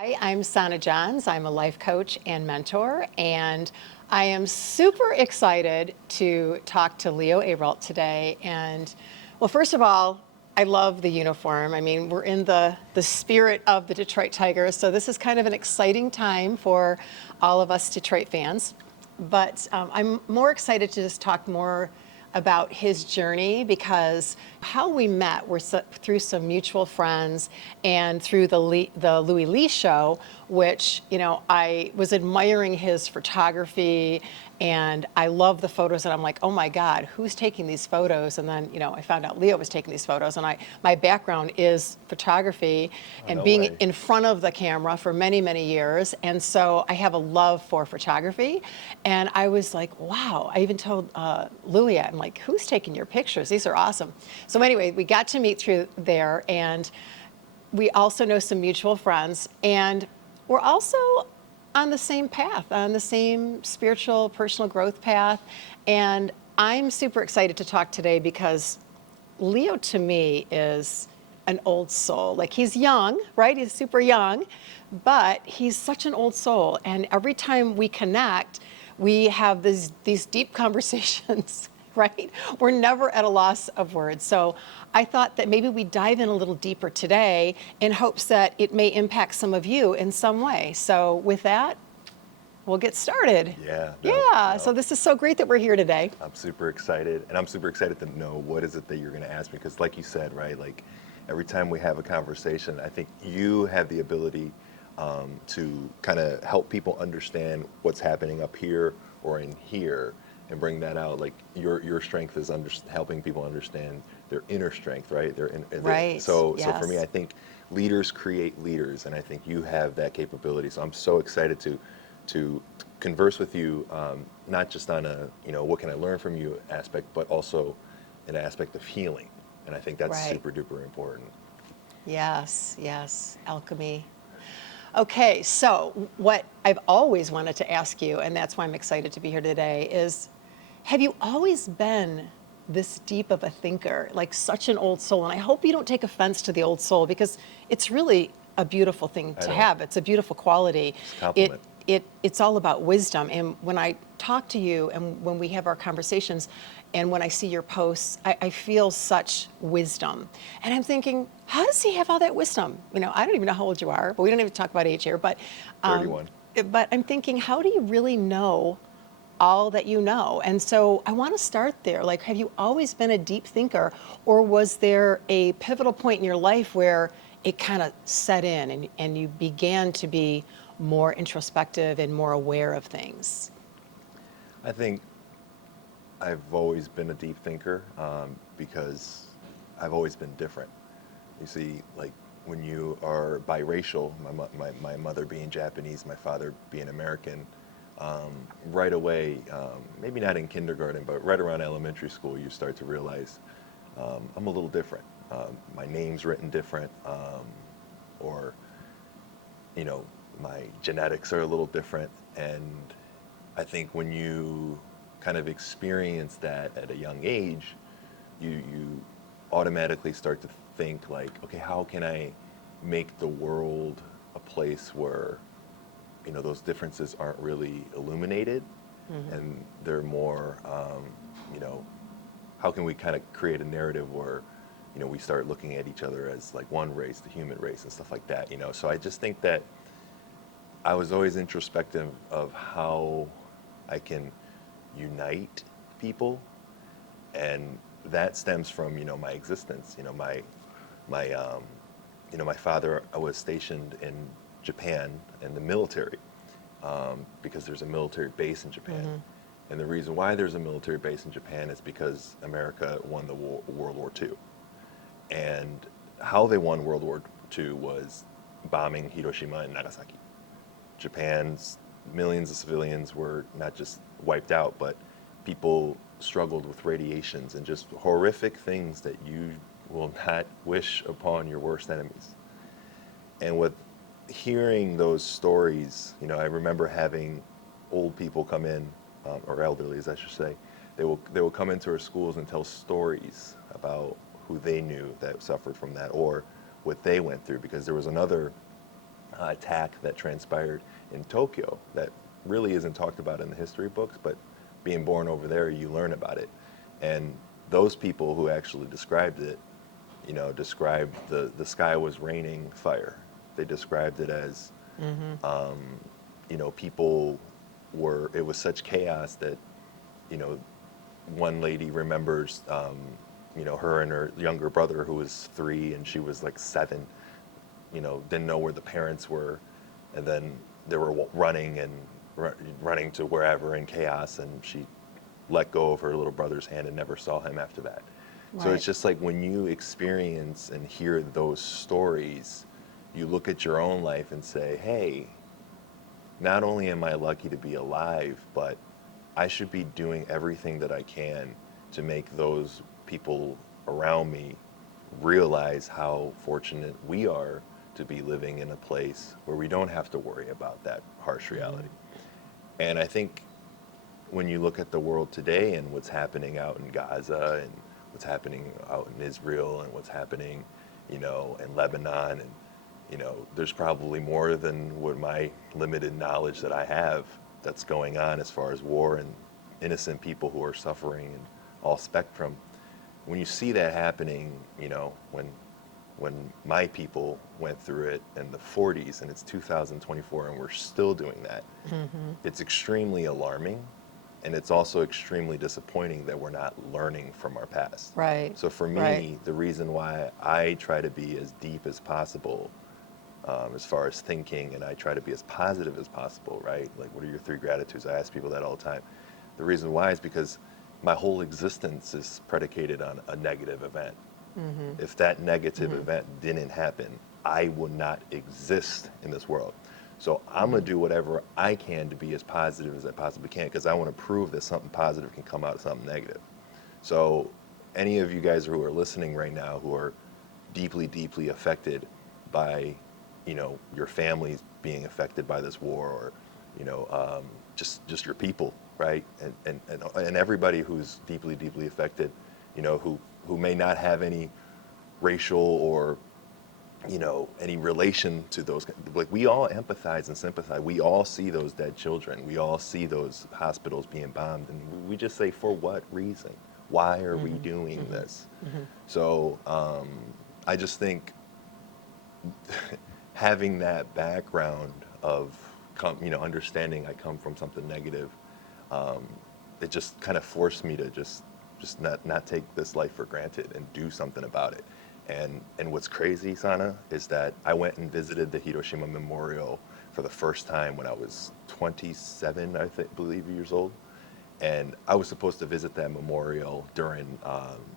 Hi, I'm Sonna Johns. I'm a life coach and mentor, and I am super excited to talk to Leo Ayrault today. And well, first of all, I love the uniform. I mean, we're in the spirit of the Detroit Tigers, so this is kind of an exciting time for all of us Detroit fans. But I'm more excited to just talk more about his journey because how we met were through some mutual friends and through the Louis Lee show, which, I was admiring his photography and I love the photos and I'm like, oh my God, who's taking these photos? And then, I found out Leo was taking these photos and my background is photography and No being way. in front of the camera for many, many years. And so I have a love for photography. And I was like, wow, I even told Louis, I'm like, who's taking your pictures? These are awesome. So anyway, we got to meet through there and we also know some mutual friends and we're also on the same path, on the same spiritual, personal growth path. And I'm super excited to talk today because Leo to me is an old soul. Like he's young, right? He's super young, but he's such an old soul. And every time we connect, we have these deep conversations, right? We're never at a loss of words. So I thought that maybe we dive in a little deeper today in hopes that it may impact some of you in some way. So with that, we'll get started. Yeah, So this is so great that we're here today. I'm super excited, and I'm super excited to know what is it that you're going to ask me, because like you said, right, like every time we have a conversation, I think you have the ability to kind of help people understand what's happening up here or in here and bring that out. Like your strength is helping people understand their inner strength, right? Right, So for me, yes. I think leaders create leaders, and I think you have that capability. So I'm so excited to converse with you, not just on a what can I learn from you aspect, but also an aspect of healing, and I think that's Right. super duper important. Yes, alchemy. Okay, so what I've always wanted to ask you, and that's why I'm excited to be here today, is have you always been this deep of a thinker, like such an old soul? And I hope you don't take offense to the old soul because it's really a beautiful thing I to don't. have. It's a beautiful quality. It's a It, compliment. it's all about wisdom. And when I talk to you and when we have our conversations and when I see your posts, I feel such wisdom. And I'm thinking, how does he have all that wisdom? I don't even know how old you are, but we don't even talk about age here. Um, 31. but I'm thinking, how do you really know all that you know? And so I want to start there. Like, have you always been a deep thinker, or was there a pivotal point in your life where it kind of set in and you began to be more introspective and more aware of things? I think I've always been a deep thinker, because I've always been different. You see, like when you are biracial, my mother being Japanese, my father being American, right away, maybe not in kindergarten, but right around elementary school, you start to realize I'm a little different. My name's written different, or you know, my genetics are a little different. And I think when you kind of experience that at a young age, you automatically start to think like, okay, how can I make the world a place where, those differences aren't really illuminated and they're more, you know, how can we kind of create a narrative where, we start looking at each other as like one race, the human race and stuff like that. So I just think that I was always introspective of how I can unite people, and that stems from my existence. My father was stationed in Japan in the military, because there's a military base in Japan, and the reason why there's a military base in Japan is because America won the World War II, and how they won World War II was bombing Hiroshima and Nagasaki. Japan's millions of civilians were not just wiped out, but people struggled with radiations and just horrific things that you will not wish upon your worst enemies. And with hearing those stories, I remember having old people come in, or elderly, as I should say. They will come into our schools and tell stories about who they knew that suffered from that or what they went through. Because there was another attack that transpired in Tokyo that really isn't talked about in the history books, but being born over there, you learn about it. And those people who actually described it, described the sky was raining fire. They described it as, people it was such chaos that, one lady remembers, her and her younger brother who was 3 and she was like 7, didn't know where the parents were. And then they were running to wherever in chaos, and she let go of her little brother's hand and never saw him after that. Right. So it's just like when you experience and hear those stories, you look at your own life and say, hey, not only am I lucky to be alive, but I should be doing everything that I can to make those people around me realize how fortunate we are to be living in a place where we don't have to worry about that harsh reality. And I think when you look at the world today and what's happening out in Gaza and what's happening out in Israel and what's happening, in Lebanon, and, there's probably more than what my limited knowledge that I have that's going on as far as war and innocent people who are suffering in all spectrum. When you see that happening, when my people went through it in the 40s and it's 2024 and we're still doing that, it's extremely alarming. And it's also extremely disappointing that we're not learning from our past. Right. So for me, the reason why I try to be as deep as possible, as far as thinking, and I try to be as positive as possible, right? Like, what are your 3 gratitudes? I ask people that all the time. The reason why is because my whole existence is predicated on a negative event. If that negative event didn't happen, I would not exist in this world. So I'm going to do whatever I can to be as positive as I possibly can, because I want to prove that something positive can come out of something negative. So any of you guys who are listening right now who are deeply, deeply affected by, your families being affected by this war, or, just your people, right? And everybody who's deeply, deeply affected, who may not have any racial or any relation to those. Like, we all empathize and sympathize. We all see those dead children. We all see those hospitals being bombed, and we just say, for what reason? Why are we doing this? So I just think having that background of understanding I come from something negative, it just kind of forced me to just not take this life for granted and do something about it. And what's crazy, Sonna, is that I went and visited the Hiroshima Memorial for the first time when I was 27, believe years old. And I was supposed to visit that memorial during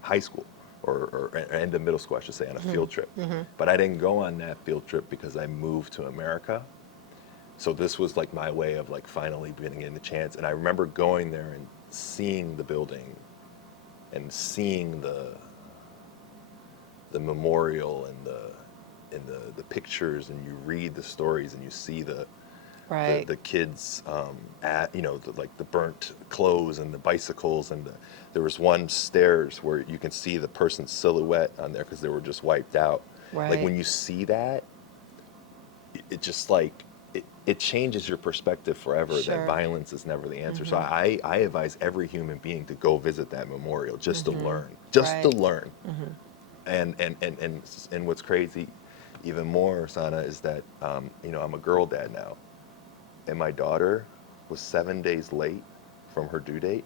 high school, or end of middle school, I should say, on a field trip. But I didn't go on that field trip because I moved to America. So this was like my way of like finally getting a chance. And I remember going there and seeing the building and seeing the memorial and the pictures, and you read the stories and you see the kids the burnt clothes and the bicycles, and there was one stairs where you can see the person's silhouette on there because they were just wiped out. Like, when you see that, it just like it changes your perspective forever. Sure. That violence is never the answer. So I advise every human being to go visit that memorial just to learn, to learn. And what's crazy even more, Sonna, is that I'm a girl dad now, and my daughter was 7 days late from her due date,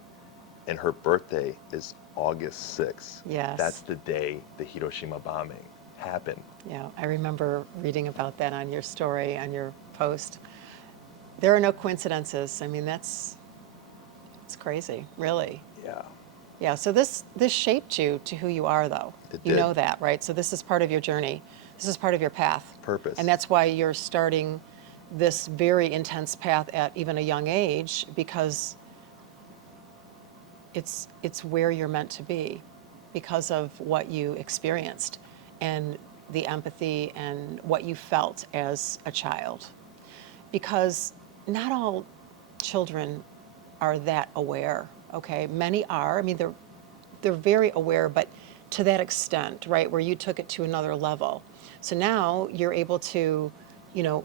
and her birthday is August 6th. Yes. That's the day the Hiroshima bombing happened. Yeah, I remember reading about that on your story, on your post. There are no coincidences. I mean, it's crazy, really. Yeah. Yeah, so this shaped you to who you are, though. It You did. know that, right? So this is part of your journey. This is part of your path. Purpose. And that's why you're starting this very intense path at even a young age, because it's where you're meant to be because of what you experienced and the empathy and what you felt as a child. Because not all children are that aware, okay? Many are. I mean, they're very aware, but to that extent, right, where you took it to another level. So now you're able to you know,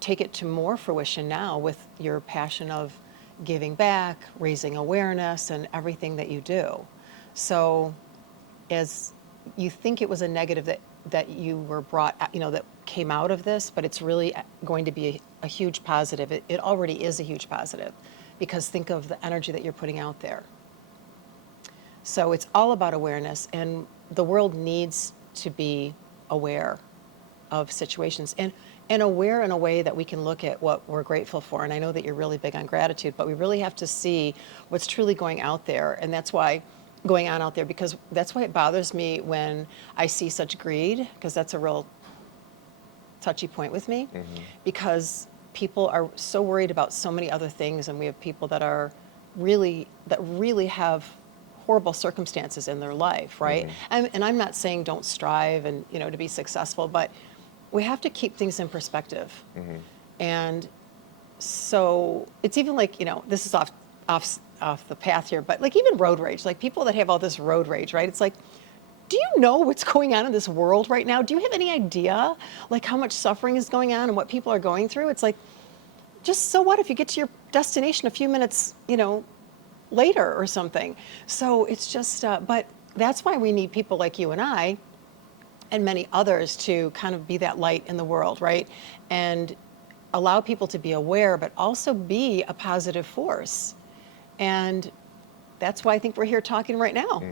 take it to more fruition now with your passion of giving back, raising awareness, and everything that you do. So as you think it was a negative that you were brought, you know, that came out of this, but it's really going to be a huge positive. It already is a huge positive, because think of the energy that you're putting out there. So it's all about awareness, and the world needs to be aware of situations, and aware in a way that we can look at what we're grateful for. And I know that you're really big on gratitude, but we really have to see what's truly going out there. And that's why going on out there, because that's why it bothers me when I see such greed, because that's a real touchy point with me, because people are so worried about so many other things, and we have people that are really have horrible circumstances in their life, right? And I'm not saying don't strive and, you know, to be successful, but we have to keep things in perspective. And so it's even like, you know, this is off the path here, but like even road rage, like people that have all this road rage, right? It's like, do you know what's going on in this world right now? Do you have any idea like how much suffering is going on and what people are going through? It's like, just so what if you get to your destination a few minutes, you know, later or something? So it's just, but that's why we need people like you and I and many others to kind of be that light in the world, right? And allow people to be aware, but also be a positive force. And that's why I think we're here talking right now.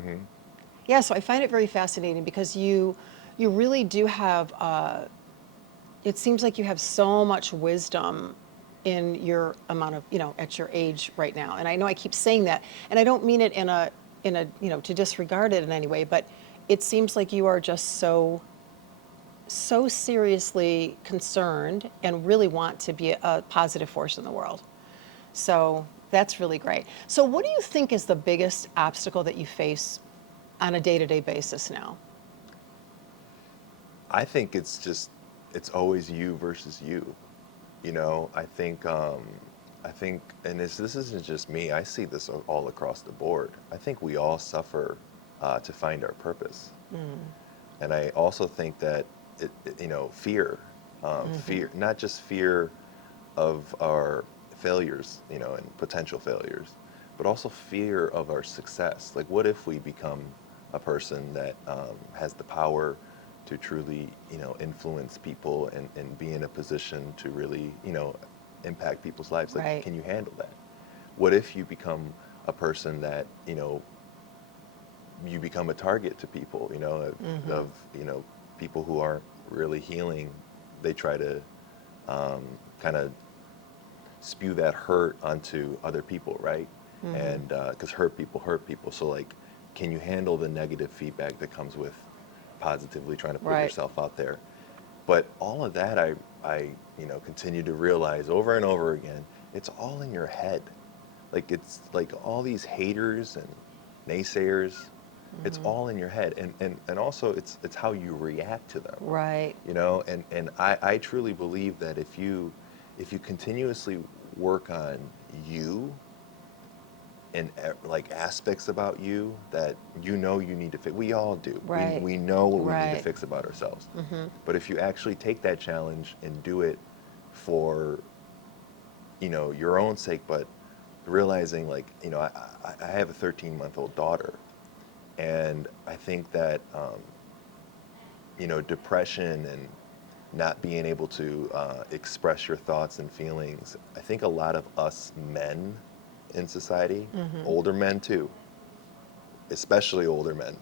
Yeah, so I find it very fascinating, because you really do have, it seems like you have so much wisdom in your amount of, you know, at your age right now. And I know I keep saying that, and I don't mean it in a, you know, to disregard it in any way, but it seems like you are just so seriously concerned and really want to be a positive force in the world. So that's really great. So what do you think is the biggest obstacle that you face on a day-to-day basis now? I think it's always you versus you. You know, I think, and this isn't just me. I see this all across the board. I think we all suffer to find our purpose, and I also think that you know, fear, not just fear of our failures, you know, and potential failures, but also fear of our success. Like, what if we become a person that has the power to truly, you know, influence people and be in a position to really, you know, impact people's lives? Like, Right. can you handle that? What if you become a person that, you know, you become a target to people, you know, of you know, people who aren't really healing. They try to kind of spew that hurt onto other people, right? And because hurt people. So like, can you handle the negative feedback that comes with positively trying to put Right. yourself out there? But all of that, I you know, continue to realize over and over again, it's all in your head. Like, it's like all these haters and naysayers, it's all in your head. And also it's how you react to them. Right. You know, and I truly believe that if you continuously work on you and like aspects about you that you know you need to fix, we all do. Right. We know what we need to Right. fix about ourselves. But if you actually take that challenge and do it for, you know, your own sake, but realizing, like, you know, I have a 13-month-old daughter, and I think that you know, depression and not being able to express your thoughts and feelings. I think a lot of us men in society, older men too, especially older men,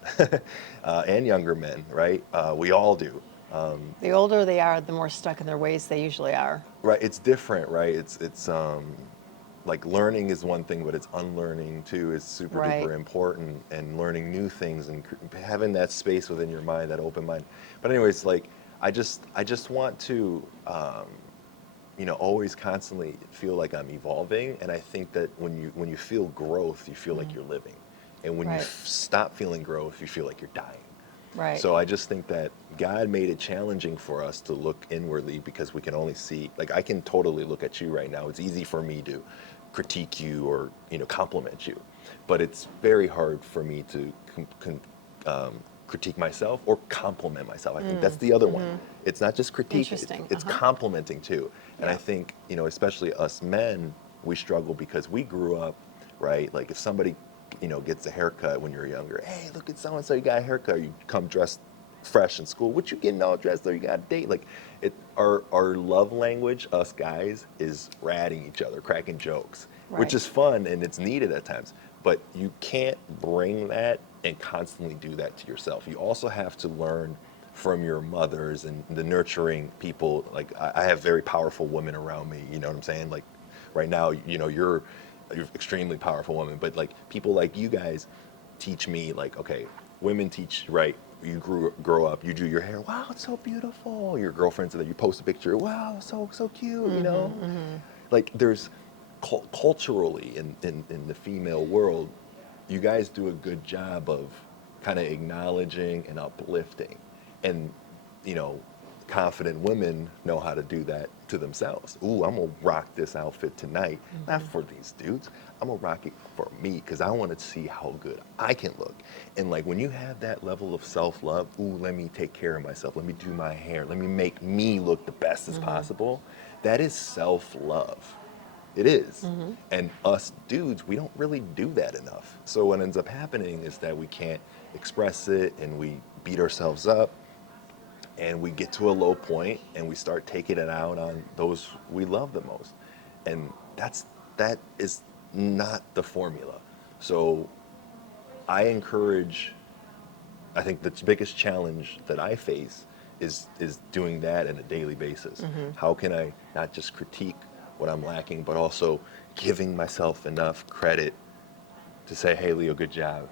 and younger men, right? We all do. The older they are, the more stuck in their ways they usually are. Right, it's different, right? It's like, learning is one thing, but it's unlearning too is super Right. duper important, and learning new things and having that space within your mind, that open mind. But anyways, like, I just want to you know, always constantly feel like I'm evolving, and I think that when you feel growth, you feel like you're living, and when you Right. stop feeling growth, you feel like you're dying. Right. So I just think that God made it challenging for us to look inwardly, because we can only see, like, I can totally look at you right now. It's easy for me to critique you or, you know, compliment you, but it's very hard for me to critique myself or compliment myself. I think that's the other one. It's not just critique, Interesting. it's complimenting too. And I Yeah. think, especially us men, we struggle because we grew up, right? Like if somebody, gets a haircut when you're younger, hey, look at so-and-so, you got a haircut, or you come dressed fresh in school, what you getting all dressed, or you got a date? Like our love language, us guys, is ratting each other, cracking jokes, which Right. is fun and it's needed at times. But you can't bring that and constantly do that to yourself. You also have to learn from your mothers and the nurturing people. Like I have very powerful women around me. You know what I'm saying? Like right now, you're extremely powerful woman, but like people like you guys teach me like, okay, women teach, right? You grow up, you do your hair, wow, it's so beautiful. Your girlfriends that you post a picture, wow, so cute, Like there's culturally in the female world, you guys do a good job of kind of acknowledging and uplifting. And, confident women know how to do that to themselves. Ooh, I'm gonna rock this outfit tonight, not for these dudes. I'm gonna rock it for me because I want to see how good I can look. And like when you have that level of self-love, ooh, let me take care of myself. Let me do my hair. Let me make me look the best as possible. That is self-love. It is. And us dudes, we don't really do that enough. So what ends up happening is that we can't express it and we beat ourselves up and we get to a low point and we start taking it out on those we love the most. And that is not the formula. So I encourage, I think the biggest challenge that I face is doing that on a daily basis. How can I not just critique what I'm lacking, but also giving myself enough credit to say, hey, Leo, good job.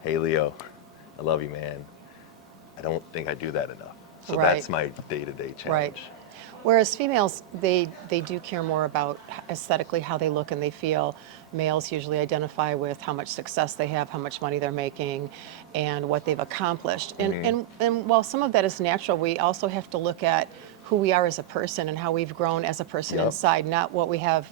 Hey, Leo, I love you, man. I don't think I do that enough. So Right. that's my day-to-day challenge. Right. Whereas females, they do care more about aesthetically how they look and they feel. Males usually identify with how much success they have, how much money they're making, and what they've accomplished. And while some of that is natural, we also have to look at who we are as a person and how we've grown as a person Yep. inside, not what we have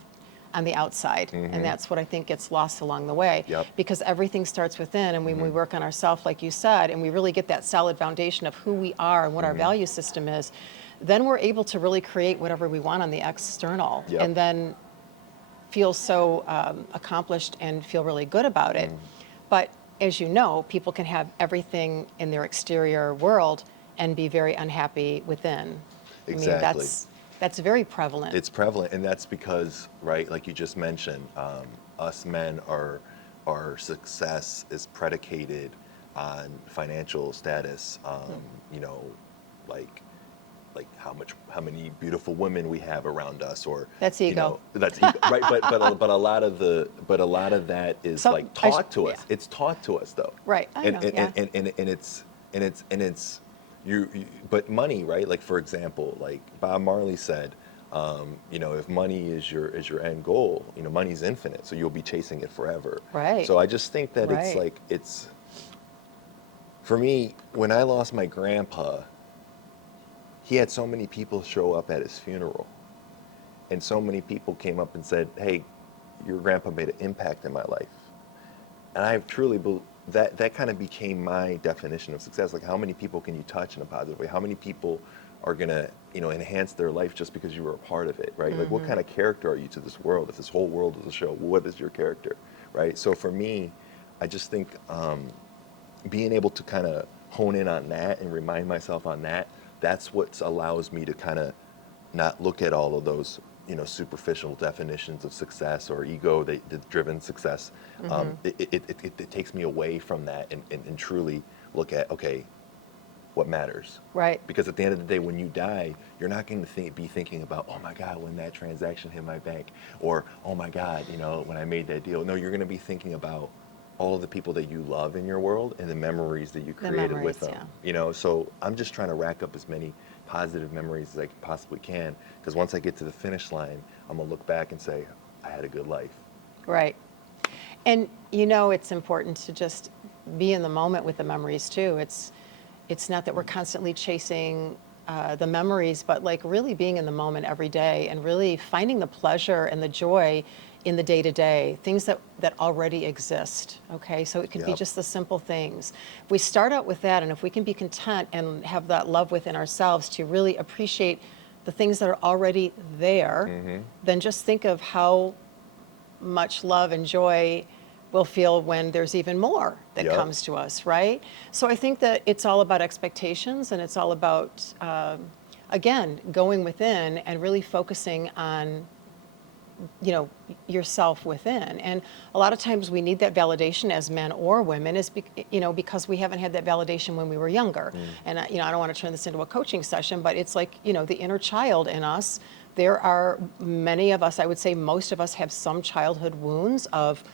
on the outside. And that's what I think gets lost along the way. Yep. Because everything starts within, and when we work on ourselves, like you said, and we really get that solid foundation of who we are and what our value system is, then we're able to really create whatever we want on the external. Yep. And then feel so accomplished and feel really good about it. But as you know, people can have everything in their exterior world and be very unhappy within. Exactly. I mean, that's very prevalent. It's prevalent, and that's because, right, like you just mentioned, us men, our success is predicated on financial status. Like how many beautiful women we have around us, or That's ego. that's ego, right? But a lot of that is like taught to us. Yeah. It's taught to us though. Right. I know. Yeah. And it's you but money, right? Like for example, like Bob Marley said, if money is your end goal, money's infinite, so you'll be chasing it forever. Right. So I just think that Right. it's for me, when I lost my grandpa, he had so many people show up at his funeral, and so many people came up and said, hey, your grandpa made an impact in my life. And I truly believe that kind of became my definition of success. Like, how many people can you touch in a positive way? How many people are gonna, enhance their life just because you were a part of it, right? Like, what kind of character are you to this world? If this whole world is a show, what is your character, right? So for me, I just think being able to kind of hone in on that and remind myself on that, that's what allows me to kind of not look at all of those, superficial definitions of success or ego-driven success. It takes me away from that and truly look at, okay, what matters. Right. Because at the end of the day, when you die, you're not going to be thinking about, oh my God, when that transaction hit my bank, or oh my God, when I made that deal. No, you're going to be thinking about all of the people that you love in your world and the memories that you created with them. So I'm just trying to rack up as many positive memories as I possibly can, because once I get to the finish line, I'm gonna look back and say, I had a good life. Right. And it's important to just be in the moment with the memories too. It's not that we're constantly chasing the memories, but like really being in the moment every day and really finding the pleasure and the joy in the day-to-day, things that already exist, okay? So it could be Yep. just the simple things. If we start out with that, and if we can be content and have that love within ourselves to really appreciate the things that are already there, then just think of how much love and joy we'll feel when there's even more that Yep. comes to us, right? So I think that it's all about expectations, and it's all about, again, going within and really focusing on, yourself within. And a lot of times we need that validation as men or women because we haven't had that validation when we were younger. And I don't want to turn this into a coaching session, but it's like, the inner child in us. There are many of us, I would say most of us have some childhood wounds of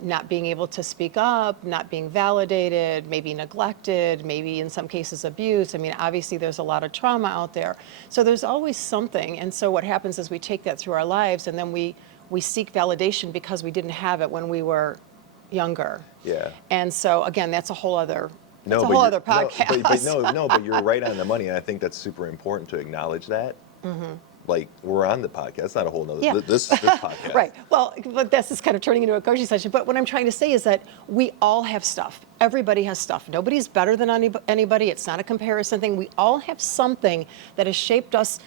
not being able to speak up, not being validated, maybe neglected, maybe in some cases abused. I mean, obviously there's a lot of trauma out there. So there's always something. And so what happens is we take that through our lives, and then we seek validation because we didn't have it when we were younger. Yeah. And so again, that's a whole other No, that's a but whole you're- other podcast. but you're right on the money, and I think that's super important to acknowledge that. Like, we're on the podcast, it's not a whole nother, Yeah. this podcast. Right. Well, but this is kind of turning into a coaching session. But what I'm trying to say is that we all have stuff. Everybody has stuff. Nobody's better than anybody. It's not a comparison thing. We all have something that has shaped us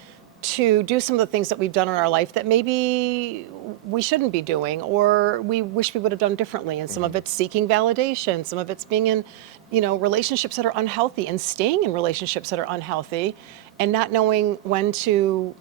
to do some of the things that we've done in our life that maybe we shouldn't be doing, or we wish we would have done differently. And some of it's seeking validation. Some of it's being in, relationships that are unhealthy and staying in relationships that are unhealthy and not knowing when to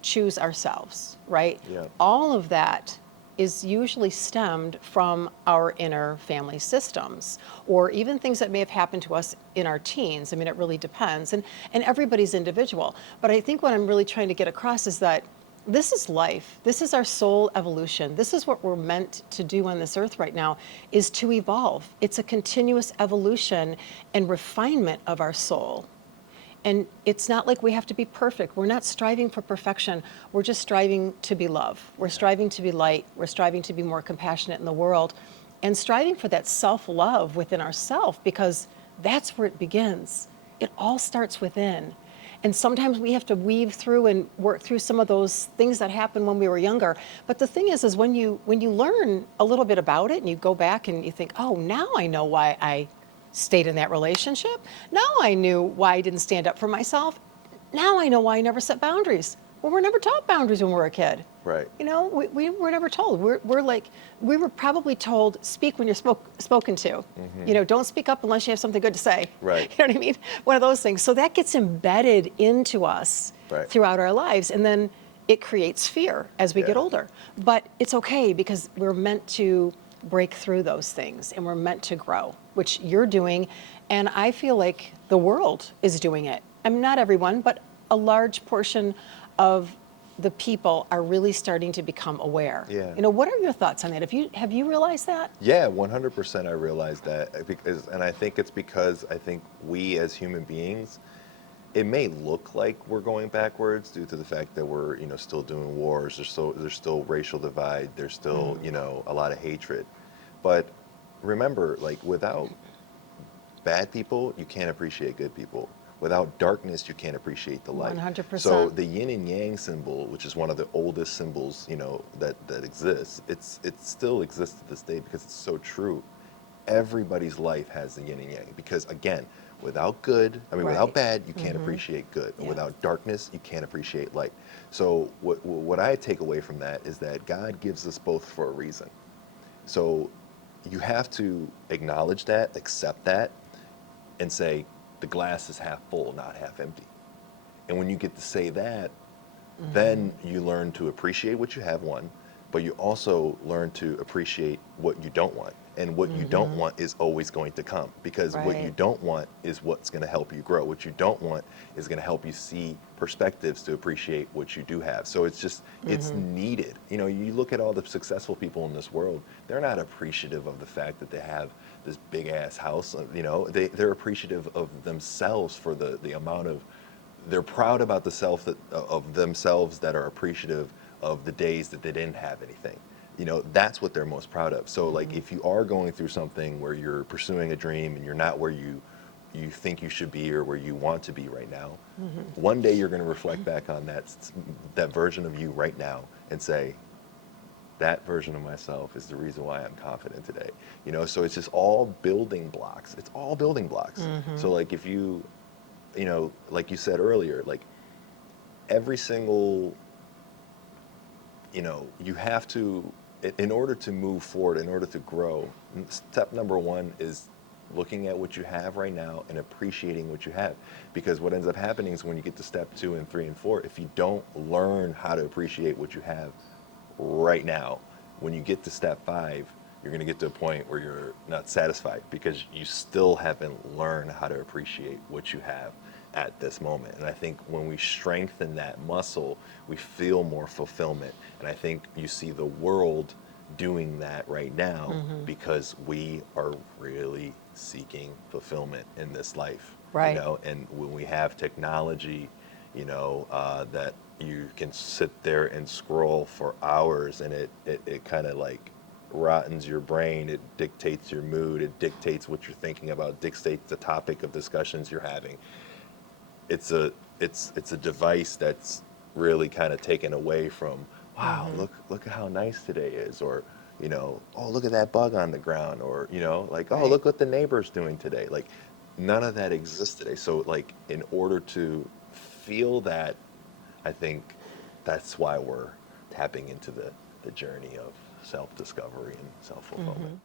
choose ourselves, right? Yeah. All of that is usually stemmed from our inner family systems, or even things that may have happened to us in our teens. I mean, it really depends, and everybody's individual. But I think what I'm really trying to get across is that this is life. This is our soul evolution. This is what we're meant to do on this earth right now, is to evolve. It's a continuous evolution and refinement of our soul. And it's not like we have to be perfect. We're not striving for perfection. We're just striving to be love. We're striving to be light. We're striving to be more compassionate in the world, and striving for that self-love within ourselves, because that's where it begins. It all starts within. And sometimes we have to weave through and work through some of those things that happened when we were younger. But the thing is when you learn a little bit about it and you go back and you think, oh, now I know why I stayed in that relationship. Now I knew why I didn't stand up for myself. Now I know why I never set boundaries. Well, we're never taught boundaries when we were a kid. Right. We were never told. We were probably told, speak when you're spoken to. Don't speak up unless you have something good to say. Right. You know what I mean? One of those things. So that gets embedded into us Right. throughout our lives. And then it creates fear as we get Yeah. older. But it's okay, because we're meant to break through those things, and we're meant to grow, which you're doing. And I feel like the world is doing it. I mean, not everyone, but a large portion of the people are really starting to become aware. Yeah. What are your thoughts on that? Have you realized that? Yeah, 100% I realize that, and I think it's because I think we as human beings, it may look like we're going backwards due to the fact that we're, still doing wars. There's still racial divide. There's still, a lot of hatred. But remember, like, without bad people, you can't appreciate good people. Without darkness, you can't appreciate the light. 100%. So the yin and yang symbol, which is one of the oldest symbols, that exists, it still exists to this day because it's so true. Everybody's life has the yin and yang, because again, without Right. bad, you can't appreciate good. And Yeah. without darkness, you can't appreciate light. So what I take away from that is that God gives us both for a reason. So you have to acknowledge that, accept that, and say, the glass is half full, not half empty. And when you get to say that, then you learn to appreciate what you have, one, but you also learn to appreciate what you don't want. And what you don't want is always going to come, because what you Right. don't want is what's going to help you grow. What you don't want is going to help you see perspectives to appreciate what you do have. So it's just, it's needed. You look at all the successful people in this world, they're not appreciative of the fact that they have this big ass house. They're appreciative of themselves for the amount of, they're proud about the self of themselves that are appreciative of the days that they didn't have anything. That's what they're most proud of. So like, if you are going through something where you're pursuing a dream and you're not where you you think you should be or where you want to be right now, one day you're going to reflect back on that version of you right now and say, that version of myself is the reason why I'm confident today. So it's just all building blocks. It's all building blocks. So like if you, like you said earlier, like every single, you have to, in order to move forward, in order to grow, step number one is looking at what you have right now and appreciating what you have. Because what ends up happening is when you get to step 2 and 3 and 4, if you don't learn how to appreciate what you have right now, when you get to step 5, you're going to get to a point where you're not satisfied because you still haven't learned how to appreciate what you have at this moment. And I think when we strengthen that muscle, we feel more fulfillment. And I think you see the world doing that right now because we are really seeking fulfillment in this life. Right. And when we have technology, that you can sit there and scroll for hours, and it kind of like rottens your brain. It dictates your mood. It dictates what you're thinking about, dictates the topic of discussions you're having. It's a device that's really kind of taken away from, wow, look at how nice today is, or oh, look at that bug on the ground, or like, oh, Right. look what the neighbor's doing today. Like none of that exists today. So like in order to feel that, I think that's why we're tapping into the journey of self-discovery and self-fulfillment.